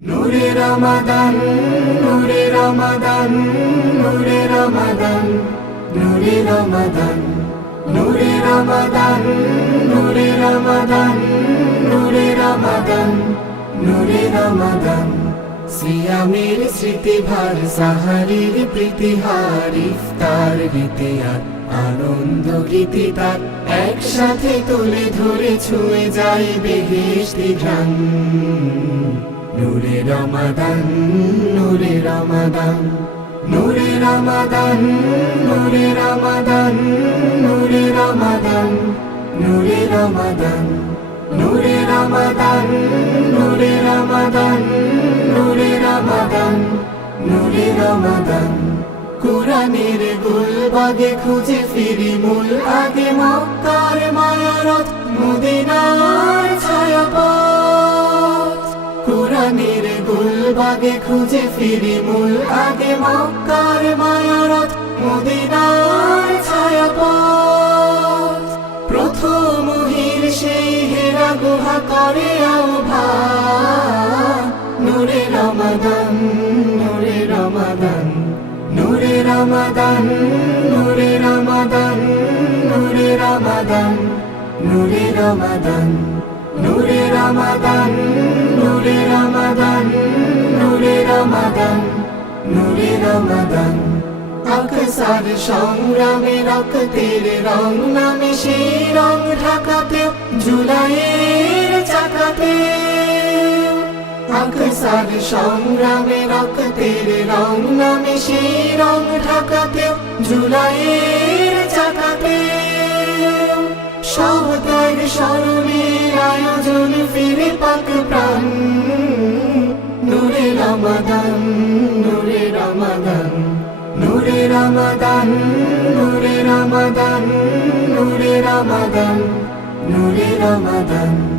নূরে রমাদান, নূরে রমাদান, নূরে রমাদান, নূরে রমাদান, নূরে রমাদান, নূরে রমাদান, নূরে রমাদান, নূরে রমাদান। সিয়ামের স্মৃতিভার, সাহারির প্রীতিহার, ইফতার রীতিহার, আনন্দ গীতি তার একসাথে তুলে ধরে ছুঁয়ে যায় বেহেশতি ঘ্রাণ। নূরে রমাদান, নূরে রমাদান, নূরে রমাদান, নূরে রমাদান, নূরে রমাদান, নূরে রমাদান, নূরে রমাদান, নূরে রমাদান, নূরে রমাদান, নূরে রমাদান। কুরআনের গুলবাগে খুঁজে ফিরি মূল আগে, মক্কার মায়ারথ, মদিনার ছায়াপথ। কুরআনের গুলবাগে খুঁজে ফিরি মূল আগে, মক্কার মায়ারথ, মদিনার ছায়াপথ। প্রথম ওহীর সেই হেরা গুহা করে আহ্বান। নূরে রমাদান, নূরে রমাদান, নূরে রমাদান, নূরে রমাদান, নূরে রমাদান, নূরে রমাদান, নূরে রমাদান, নূরে রমাদান, নূরে রমাদান, নূরে রমাদান। আকসার সংগ্রামে রক্তের রং নামে সেই রং ঢাকাতে, জুলাইয়ের চাকাতে। আকসার সংগ্রামে রক্তের রং নামে সেই রং ঢাকাতে, জুলাইয়ের চাকাতে। সহত্যাগ স্মরণের আয়োজন, ফিরে পাক প্রাণ। নূরে রমাদান, নূরে রমাদান, নূরে রমাদান, নূরে রমাদান, নূরে রমাদান, নূরে রমাদান।